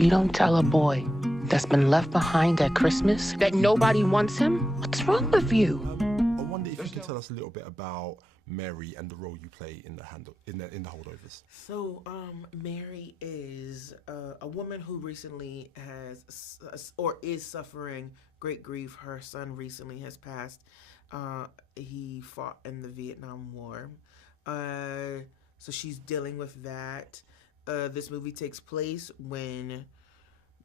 You don't tell a boy that's been left behind at Christmas that nobody wants him? What's wrong with you? I wonder if you can tell us a little bit about Mary and the role you play in the Holdovers. So, Mary is a woman who recently has or is suffering great grief. Her son recently has passed. He fought in the Vietnam War. So she's dealing with that. This movie takes place when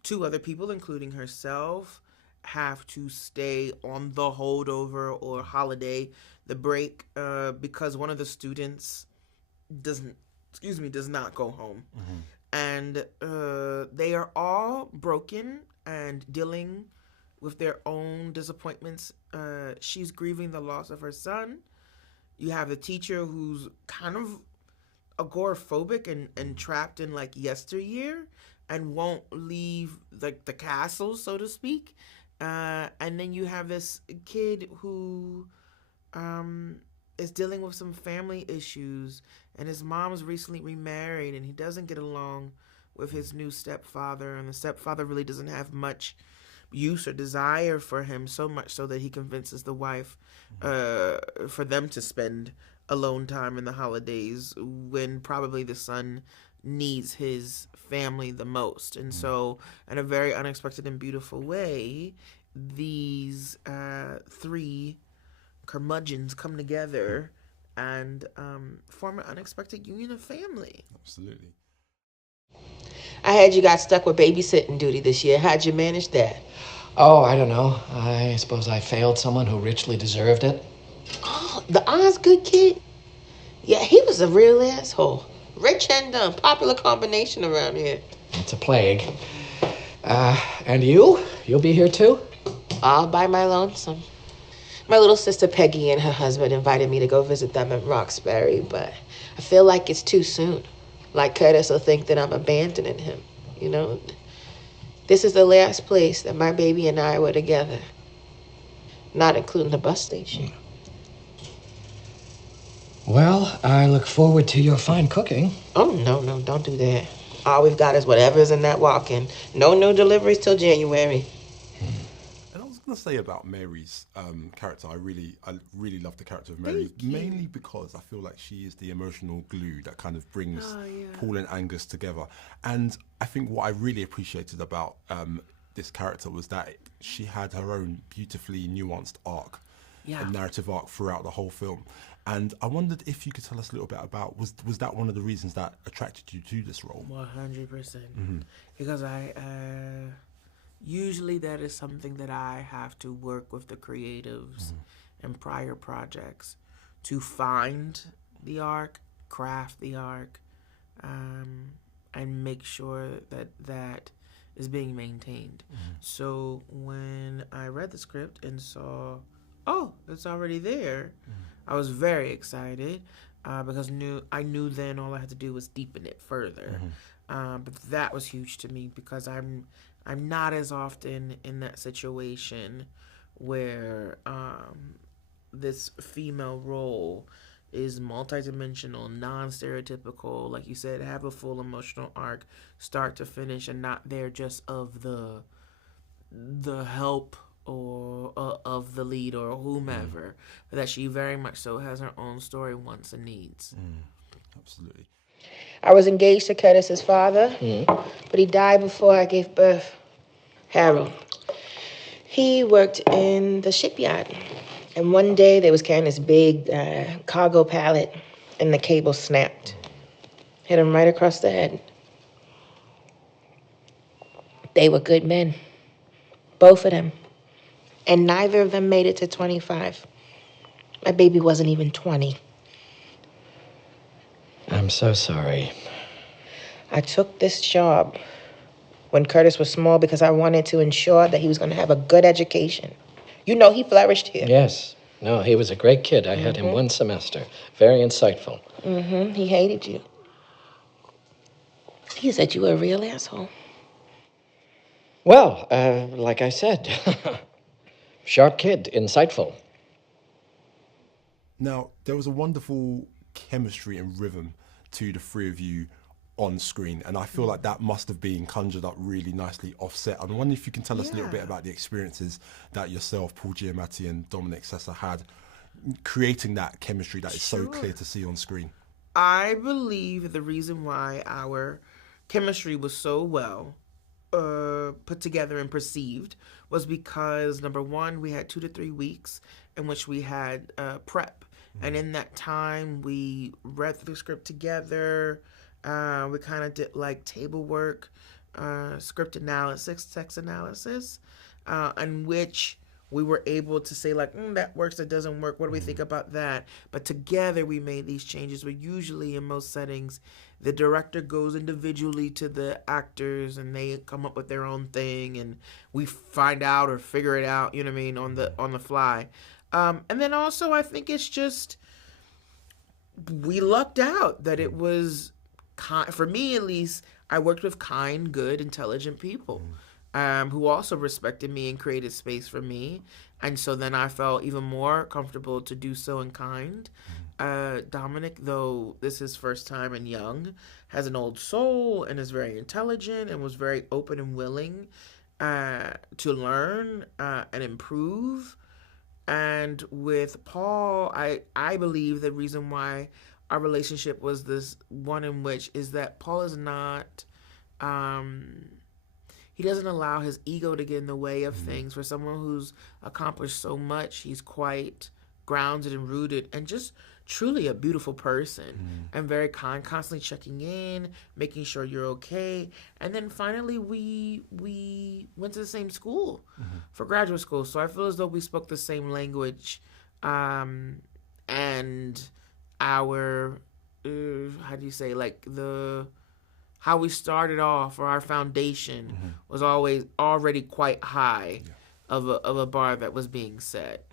two other people, including herself, have to stay on the holdover or holiday, the break, because one of the students does not go home. Mm-hmm. And they are all broken and dealing with their own disappointments. She's grieving the loss of her son. You have the teacher who's kind of agoraphobic and trapped in like yesteryear and won't leave like the castle, so to speak. And then you have this kid who is dealing with some family issues, and his mom's recently remarried, and he doesn't get along with his new stepfather, and the stepfather really doesn't have much use or desire for him, so much so that he convinces the wife for them to spend alone time in the holidays when probably the son needs his family the most. And so, in a very unexpected and beautiful way, these three curmudgeons come together and form an unexpected union of family. Absolutely. I heard you got stuck with babysitting duty this year. How'd you manage that? Oh, I don't know. I suppose I failed someone who richly deserved it. Oh, the Osgood kid? Yeah, he was a real asshole. Rich and popular combination around here. It's a plague. And you? You'll be here too? All by my lonesome. My little sister Peggy and her husband invited me to go visit them in Roxbury, but I feel like it's too soon. Like Curtis will think that I'm abandoning him, you know? This is the last place that my baby and I were together. Not including the bus station. Well, I look forward to your fine cooking. Oh, no, don't do that. All we've got is whatever's in that walk-in. No new deliveries till January. And I was going to say about Mary's character, I really love the character of Mary, mainly because I feel like she is the emotional glue that kind of brings Paul and Angus together. And I think what I really appreciated about this character was that she had her own beautifully nuanced arc, a narrative arc throughout the whole film. And I wondered if you could tell us a little bit about, was that one of the reasons that attracted you to this role? 100%. Mm-hmm. Because usually that is something that I have to work with the creatives and prior projects to find the arc, craft the arc, and make sure that is being maintained. Mm-hmm. So when I read the script and saw, oh, it's already there, I was very excited because I knew then all I had to do was deepen it further. But that was huge to me because I'm not as often in that situation where this female role is multidimensional, non-stereotypical, like you said, have a full emotional arc, start to finish, and not there just of the help or of the lead or whomever, but that she very much so has her own story, wants, and needs. Absolutely. I was engaged to Curtis's father, but he died before I gave birth. Harold. He worked in the shipyard, and one day they was carrying this big cargo pallet, and the cable snapped. Hit him right across the head. They were good men, both of them. And neither of them made it to 25. My baby wasn't even 20. I'm so sorry. I took this job when Curtis was small because I wanted to ensure that he was going to have a good education. You know, he flourished here. Yes. No, he was a great kid. I had him one semester. Very insightful. He hated you. He said you were a real asshole. Well, like I said, sharp kid, insightful. Now, there was a wonderful chemistry and rhythm to the three of you on screen, and I feel like that must have been conjured up really nicely offset. I wonder if you can tell us a little bit about the experiences that yourself, Paul Giamatti and Dominic Sessa had creating that chemistry that is so clear to see on screen. I believe the reason why our chemistry was so well put together and perceived was because, number one, we had 2 to 3 weeks in which we had prep. And in that time, we read the script together. We kind of did like table work, script analysis, text analysis, in which we were able to say like, that works, that doesn't work. What do we think about that? But together we made these changes. But usually in most settings, the director goes individually to the actors and they come up with their own thing, and we find out or figure it out, you know what I mean, on the fly. And then also I think it's just, we lucked out that it was, for me at least, I worked with kind, good, intelligent people who also respected me and created space for me. And so then I felt even more comfortable to do so in kind. Dominic, though this is his first time and young, has an old soul and is very intelligent and was very open and willing to learn and improve. And with Paul, I believe the reason why our relationship was this one in which is that Paul is not, he doesn't allow his ego to get in the way of things. For someone who's accomplished so much, he's quite grounded and rooted and just truly a beautiful person and very kind, constantly checking in, making sure you're okay. And then finally we went to the same school for graduate school. So I feel as though we spoke the same language, and our, how do you say, like how we started off, or our foundation was always already quite high of a bar that was being set.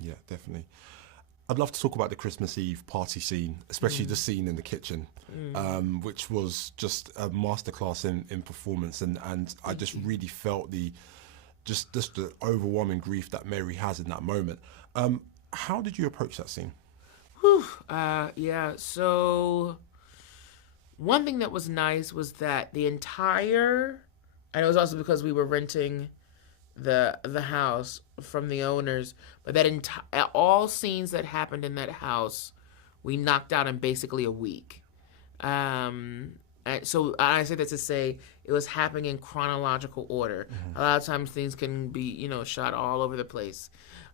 Yeah, definitely. I'd love to talk about the Christmas Eve party scene, especially the scene in the kitchen, which was just a masterclass in performance, and I just really felt the overwhelming grief that Mary has in that moment. How did you approach that scene? So one thing that was nice was that the entire, and it was also because we were renting the house from the owners, but that all scenes that happened in that house, we knocked out in basically a week. And so I say that to say it was happening in chronological order. A lot of times things can be, shot all over the place.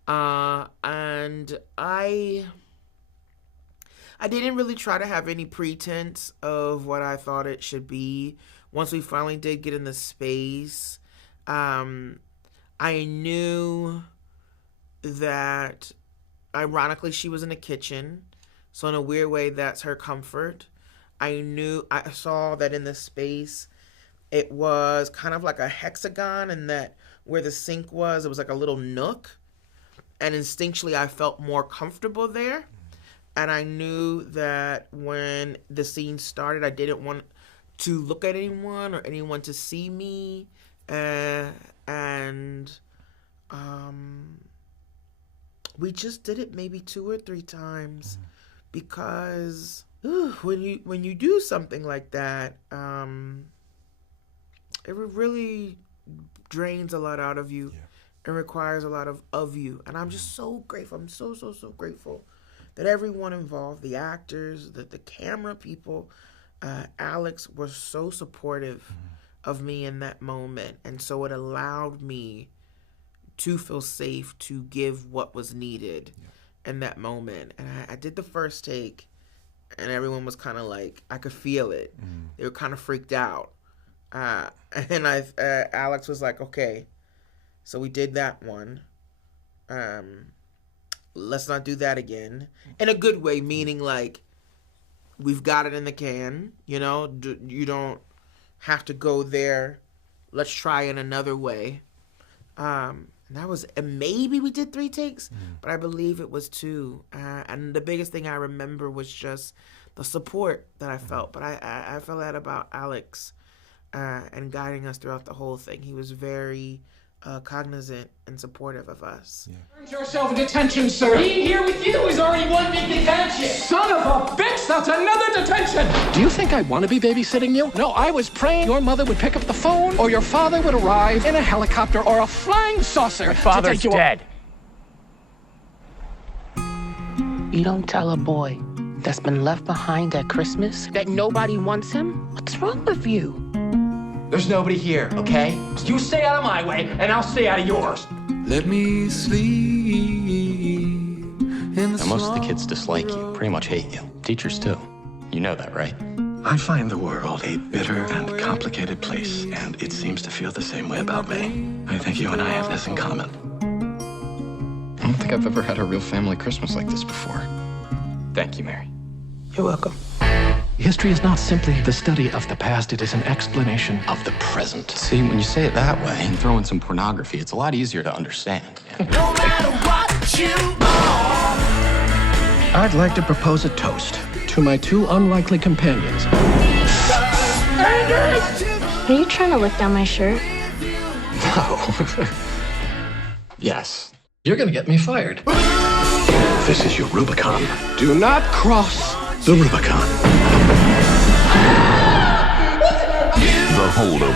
And I didn't really try to have any pretense of what I thought it should be. Once we finally did get in the space, I knew that, ironically, she was in the kitchen. So in a weird way, that's her comfort. I saw that in the space, it was kind of like a hexagon, and that where the sink was, it was like a little nook. And instinctually, I felt more comfortable there. And I knew that when the scene started, I didn't want to look at anyone or anyone to see me. And we just did it maybe 2 or 3 times because when you do something like that, it really drains a lot out of you and requires a lot of you. And I'm just so grateful. I'm so grateful that everyone involved, the actors, the camera people, Alex, was so supportive of me in that moment. And so it allowed me to feel safe to give what was needed in that moment. And I did the first take, and everyone was kind of like, I could feel it. They were kind of freaked out. And Alex was like, okay, so we did that one. Let's not do that again. In a good way, meaning like, we've got it in the can, you don't have to go there. Let's try it another way. And that was, and maybe we did 3 takes, but I believe it was 2. And the biggest thing I remember was just the support that I felt. But I felt that about Alex and guiding us throughout the whole thing. He was very cognizant and supportive of us. Earned yourself a detention, sir. Being here with you is already one big detention. Son of a bitch, that's another detention. Do you think I'd want to be babysitting you? No, I was praying your mother would pick up the phone or your father would arrive in a helicopter or a flying saucer. My father's dead. You don't tell a boy that's been left behind at Christmas that nobody wants him? What's wrong with you? There's nobody here, okay? You stay out of my way, and I'll stay out of yours. Let me sleep in the Now, most of the kids dislike you, pretty much hate you. Teachers too. You know that, right? I find the world a bitter and complicated place, and it seems to feel the same way about me. I think you and I have this in common. I don't think I've ever had a real family Christmas like this before. Thank you, Mary. You're welcome. History is not simply the study of the past, it is an explanation of the present. See, when you say it that way and throw in some pornography, it's a lot easier to understand. no matter what you are. I'd like to propose a toast to my two unlikely companions. Are you trying to lick down my shirt? No. Yes. You're gonna get me fired. This is your Rubicon. Do not cross the Rubicon. The Holdovers.